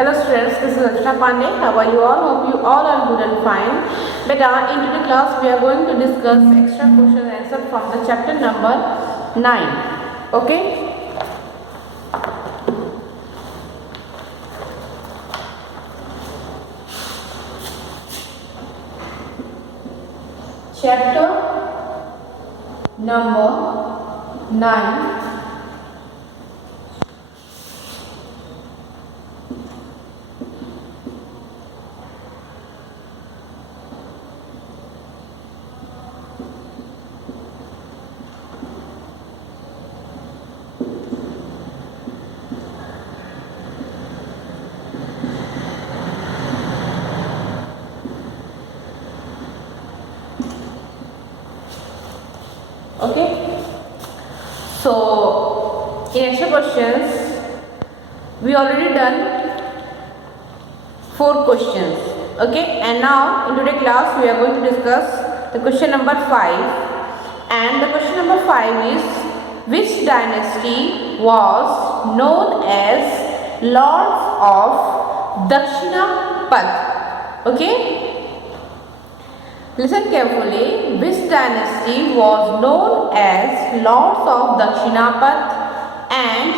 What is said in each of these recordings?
Hello students, this is Rachna Pandey. How are you all? Hope you all are good and fine. Beta, in today's class we are going to discuss extra question and answer from the chapter number 9. Okay? Chapter number 9. Okay, so in extra questions we already done 4 questions. Okay, and now in today's class we are going to discuss the question number 5, and the question number 5 is, which dynasty was known as Lords of Dakshinapath? Okay, listen carefully. Which dynasty was known as Lords of Dakshinapath, and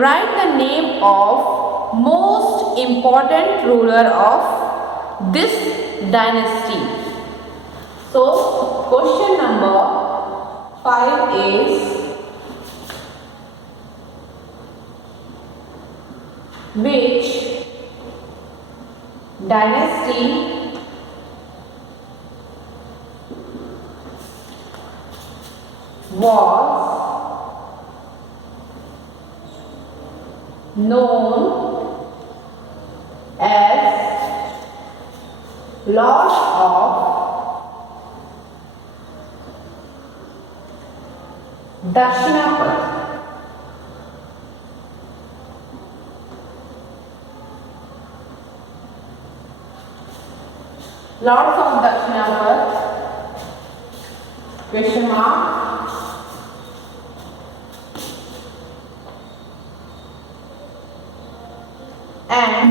write the name of most important ruler of this dynasty. So, question number 5 is, which dynasty was known as Lord of Dakshinapath? Lords of Dakshinapath, question mark. And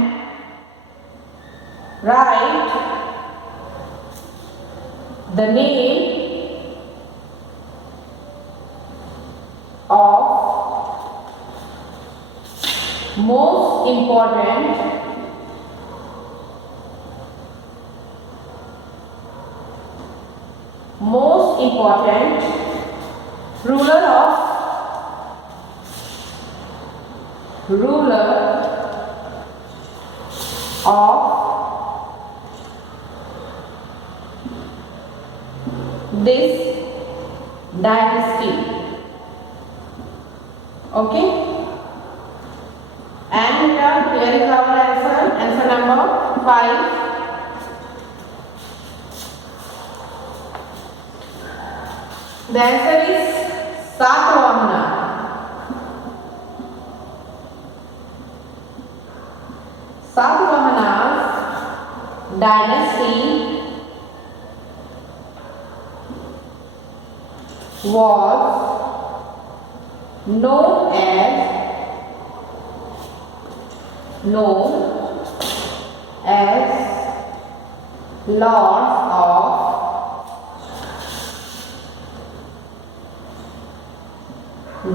write the name of most important ruler of this dynasty. Okay, and here is our answer number 5. The answer is Satavahana. Satavahana's dynasty was known as Lords of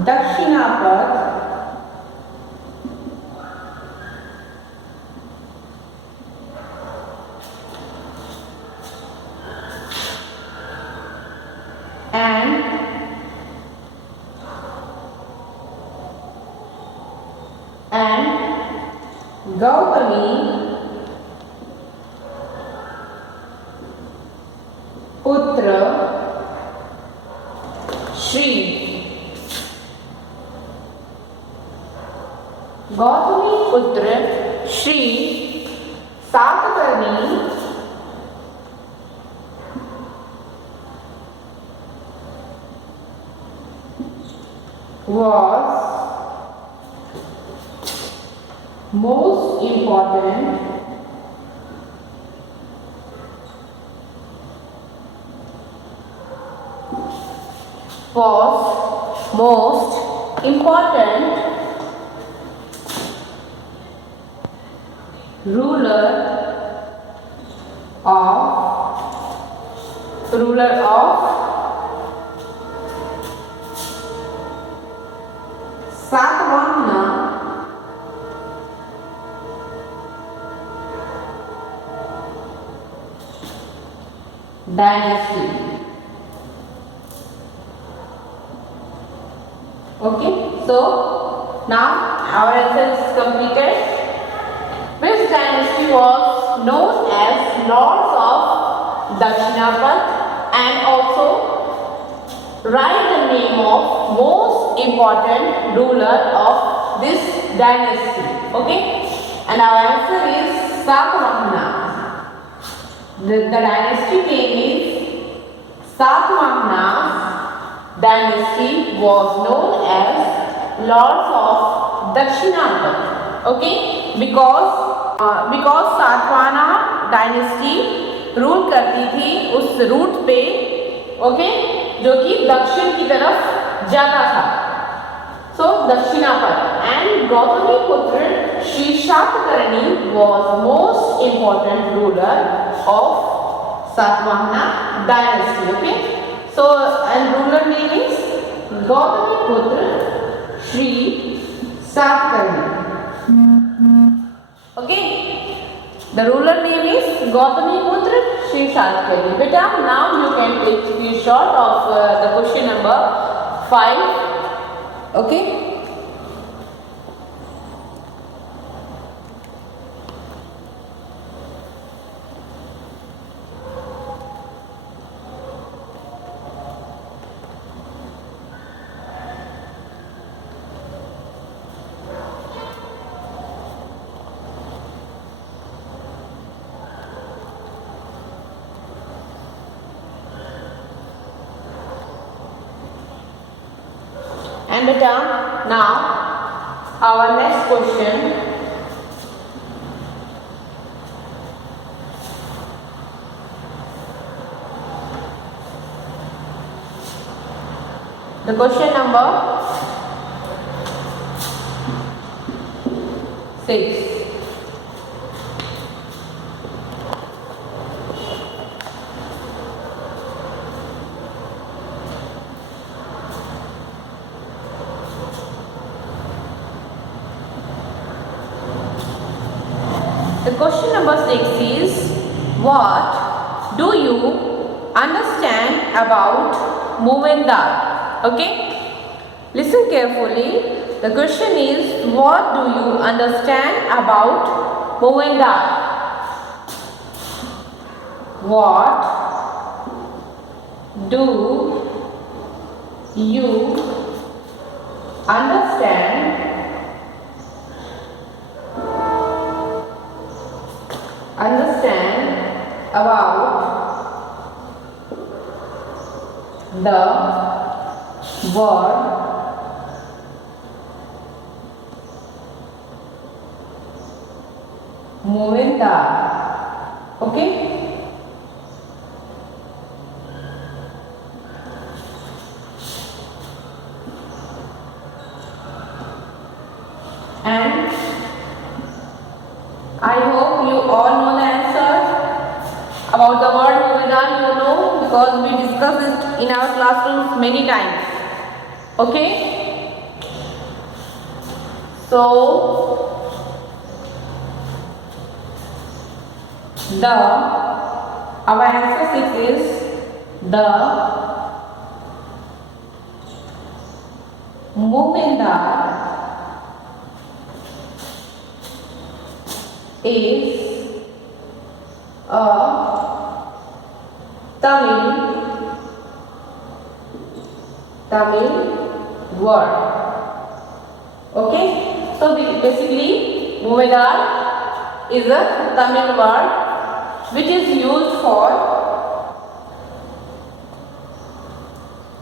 Dakshinapath, and Gautami Putra Shri. Gautami Putra Shri Satakarni was most important ruler of Satavahana dynasty. Okay, so now our answer is completed. Which dynasty was known as Lords of Dakshinapad, and also write the name of most important ruler of this dynasty. Okay, and our answer is Satavahana. The dynasty name is Satavahana dynasty was known as Lords of Dakshinapad. Okay, because Satavahana dynasty rule करती थी उस root पे, okay, जो कि दक्षिण की तरफ जाता था, सो दक्षिणापद. एंड गौतमी पुत्र Shri Satakarni was most important ruler of Satavahana dynasty. Okay, so and ruler name is Gautami पुत्र Shri Satakarni. Okay, the ruler name is Gautami Putra Shri Satkarni. Beta, now you can take screenshot of the question number 5. Okay. And beta, now our next question. The question number 6. The question number 6 is, what do you understand about Moovendar? Okay, listen carefully. The question is, what do you understand about Moovendar? What do you understand about the word Moovendar? Okay, and I hope you all know the answer about the word Moovendar. You know, because we discussed it in our classrooms many times. Okay, so our answer 6 is the Moovendar is a Tamil word. Okay, so basically Moovendar is a Tamil word which is used for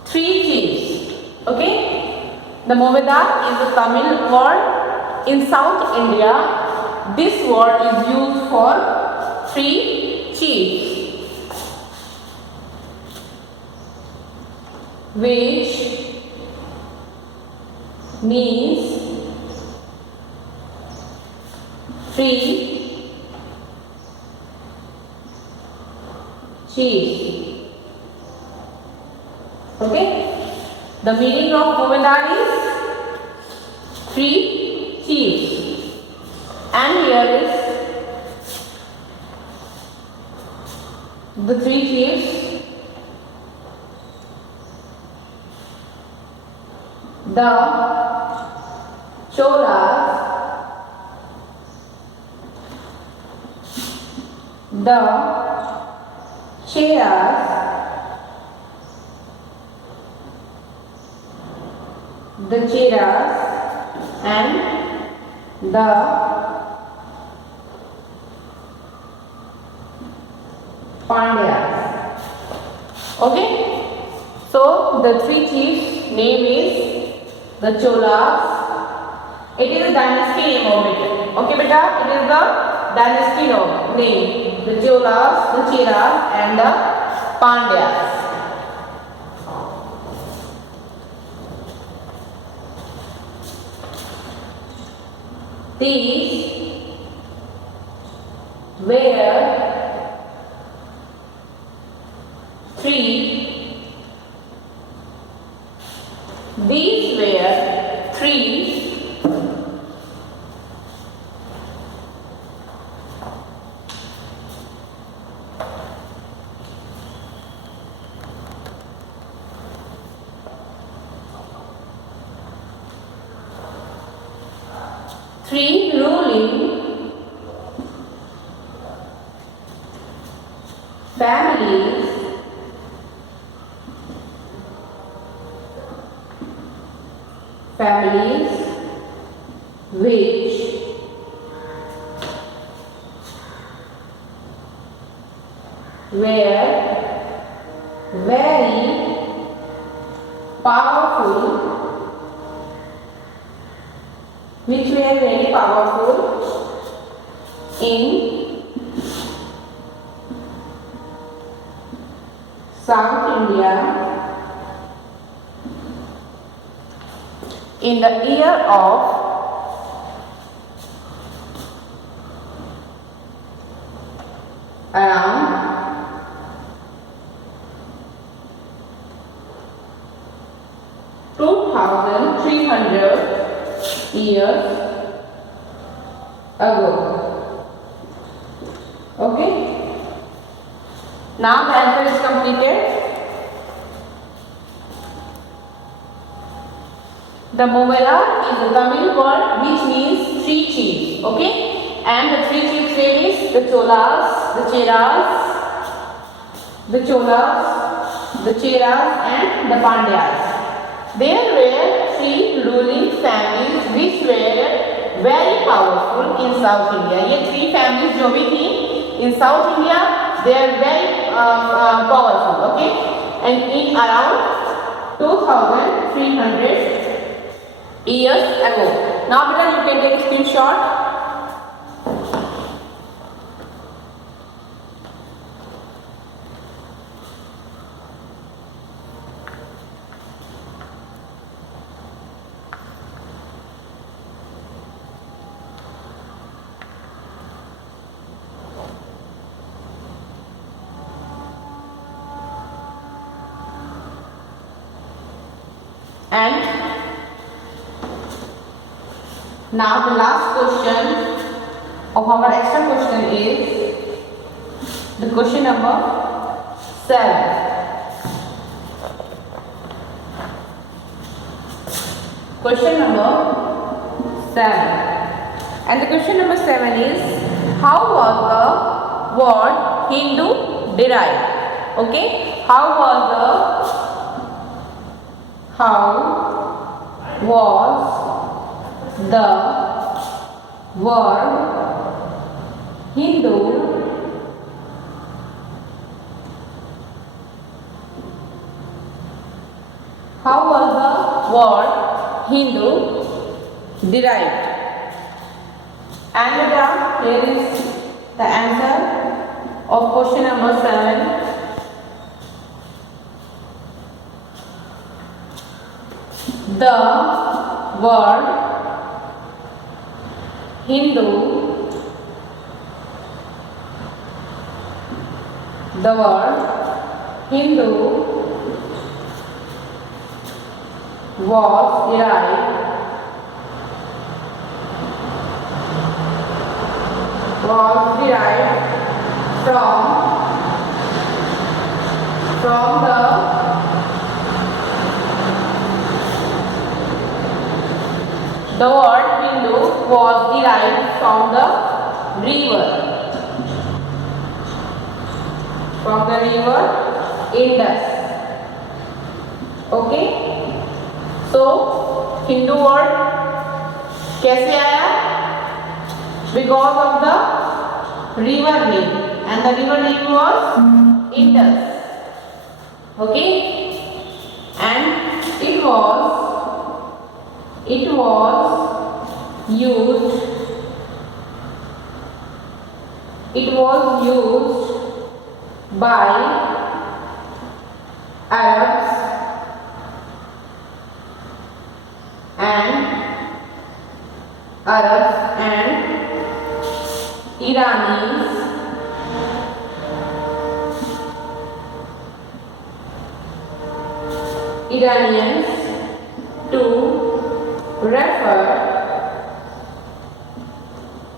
3 chiefs. Okay, the Moovendar is a Tamil word in South India. This word is used for 3 chiefs, which means 3 chiefs. Okay. The meaning of Govindhan is 3 chiefs. And here is the 3 chiefs. The Cholas, the Cheras, and the Pandyas. Okay, so the 3 chiefs name is the Cholas. It is a dynasty name of it. Okay beta, it is the dynasty name. The Cholas, the Cheras and the Pandyas. These were 3. These were 3 ruling families which were very powerful, in South India in the year of around 2300 years ago. Okay. Now the answer is completed. The Movela is the Tamil word which means 3 chiefs. Okay. And the 3 chiefs name is the Cholas, the Cheras, and the Pandyas. There were 3 ruling families which were very powerful in South India. ये 3 families जो भी थी in South India, they are very powerful. Okay, and in around 2300 years ago. Now beta, you can take a screenshot. And now the last question of our extra question is the question number 7. Question number 7. And the question number 7 is, how was the word Hindu derived? Okay, how was the word Hindu derived? And here is the answer of question number 7. The word Hindu the word Hindu was derived from the word Hindu was derived from the river Indus. Okay, so Hindu word कैसे आया? Because of the river name, and the river name was Indus. Okay, and it was used by Arabs and Iranis Iranians to refer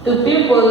to people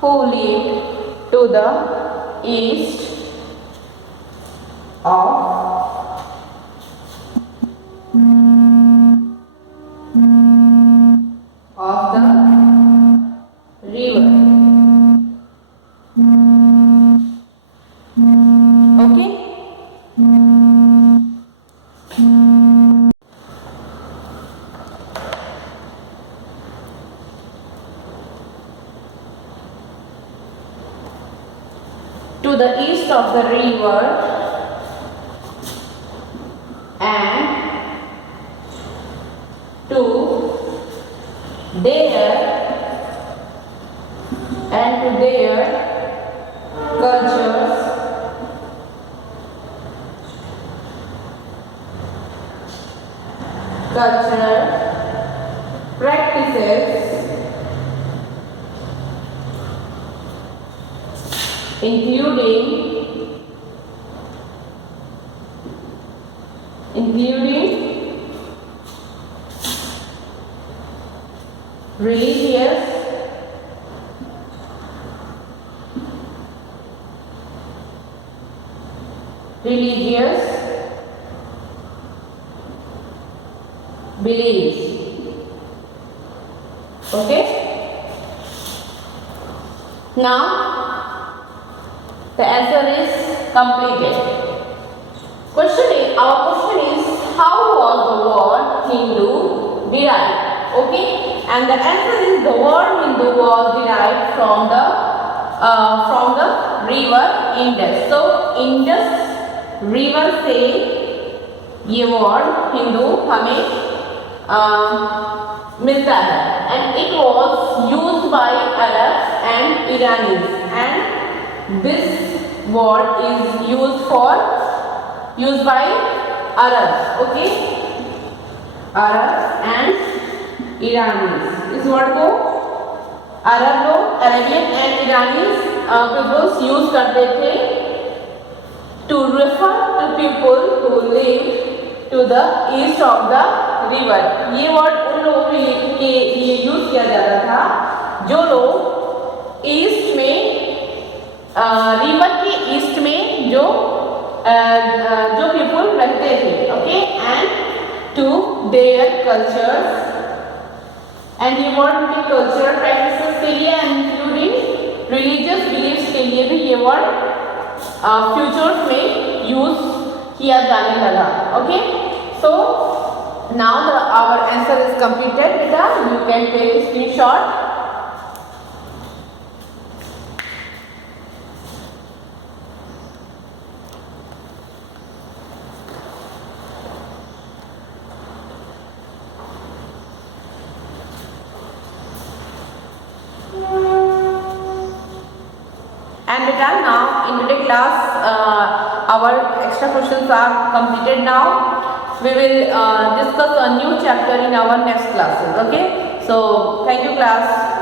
who lived to the east of the river. Okay, to the east of the river and to their cultures, cultural practices, including religious, beliefs. Okay, now the answer is completed. Our question is, how was the word Hindu derived? Okay, and the answer is, the word Hindu was derived from the river Indus. So Indus river से ये word Hindu हमें मिलता है, and it was used by Arabs and Iranis, and this word is used by Arabs. Okay, Arabs and Iranis. इस word को अरब लोग, Arabian and ईरानीज peoples use करते थे to refer to people who live to the east of the river. ये word उन लोगों के लिए यूज किया जाता था जो लोग ईस्ट में रिवर के ईस्ट में जो पीपल रहते थे. Okay, and to their cultures, and ये वर्ड उनके कल्चरल प्रैक्टिसेस के लिए इंक्लूडिंग रिलीजियस बिलीव्स के लिए भी ये वर्ड फ्यूचर्स में यूज किया जाने लगा. Okay, so now our answer is completed. बेटा, you can take screenshot And beta, now in today's class our extra questions are completed. Now we will discuss a new chapter in our next classes. Okay, so thank you class.